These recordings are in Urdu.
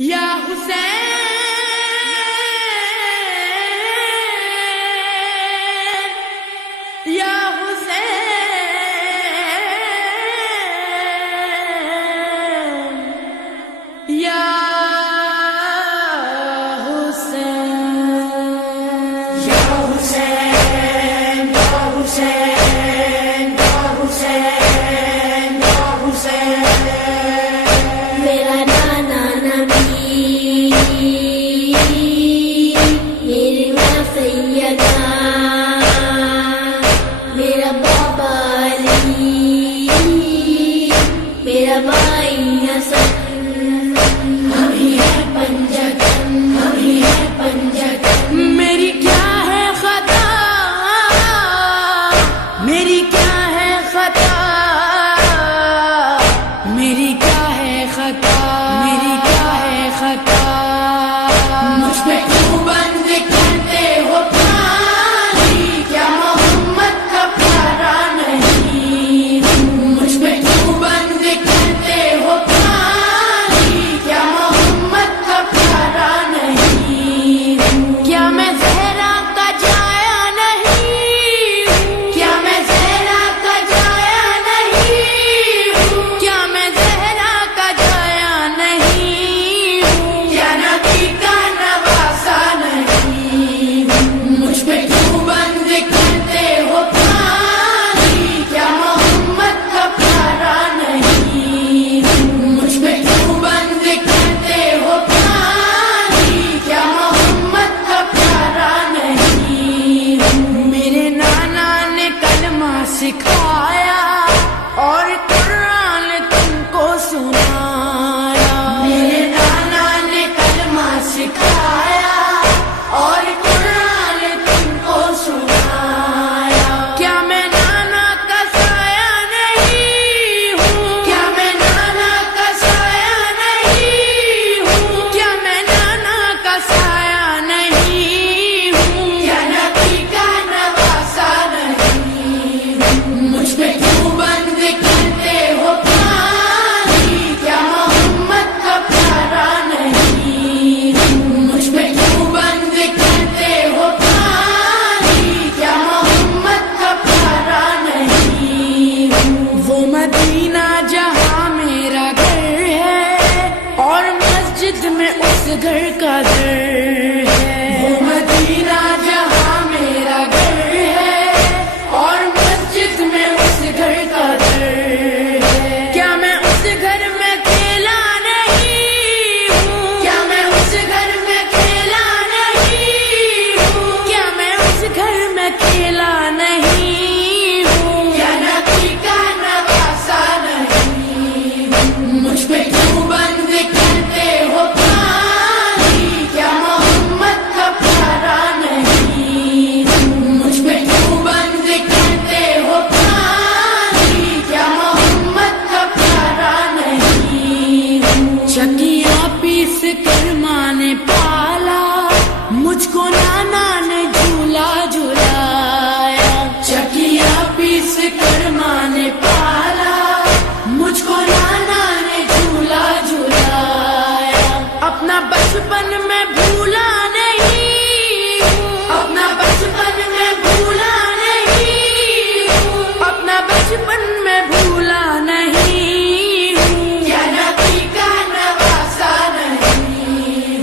یا حسین یا حسین یا حسین یا حسین یا حسین یا حسین یا حسین میرا نانا نبی میری ماں سیدہ میرا بابا علی میرا بھائی حسن ہم ہی ہیں پنجتن ہم ہی ہیں پنجتن میری کیا ہے خطا میری کیا ہے خطا میری کیا ہے خطا میری کیا ہے خطا مجھ پہ کیوں بند کرتے ہو پانی کیا محمد کا پیارا نہیں مجھ پہ کیوں بند کرتے ہو پانی کیا محمد کا پیارا نہیں کیا میں زہرا کا جایا نہیں کیا میں زہرا کا جایا نہیں کیا میں زہرا کا جایا نہیں کیا نبی کا نواسا نہیں مجھ پہ کیوں بند کرتے ہو پانی کیا محمد کا پیارا نہیں مجھ پہ کیوں بند کرتے ہو پانی کیا محمد کا پیارا نہیں میرے نانا نے کلمہ سکھایا اور قرآن تم کو سنایا میرے نانا نے کلمہ سکھایا اور قرآن تم کو سنایا کیا میں نانا کا سایہ نہیں ہوں کیا میں نانا کا سایہ نہیں ہوں کیا میں نانا کا سایہ نہیں ہوں کیا نبی کا نواسا نہیں مجھ پہ کیوں بند کرتے ہو پانی کیا محمد کا پیارا نہیں مجھ پہ کیوں بند کرتے ہو پانی کیا محمد کا پیارا نہیں وہ مدینہ جہاں میرا گھر ہے اور مسجد میں اس گھر کا در ہے وہ مدینہ جہاں میرا گھر ہے اور مسجد میں اس گھر کا در ہے کیا میں اس گھر میں کھیلا نہیں ہوں کیا میں اس گھر میں کھیلا نہیں ہوں کیا میں اس گھر میں کھیلا نہیں ہوں کیا نبی کا نواسا نہیں مجھ پہ کیوں بند کرتے ہو پانی کیا محمد کا پیارا نہیں مجھ پہ کیوں بند کرتے ہو پانی کیا محمد کا پیارا نہیں چکیاں پیس کر ماں نے پالا مجھ کو نانا نے جھولا جھلایا چکیاں پیس کر ماں نے پالا مجھ کو نانا نے جھولا جھلایا اپنا بچپن میں بھولا نہیں ہوں اپنا بچپن میں بھولا نہیں ہوں اپنا بچپن میں بھولا نہیں ہوں کیا نبی کا نواسا نہیں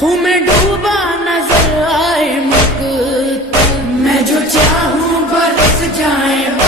خون میں ڈوبا نظر آئے مقتل، میں جو چاہوں برس جائے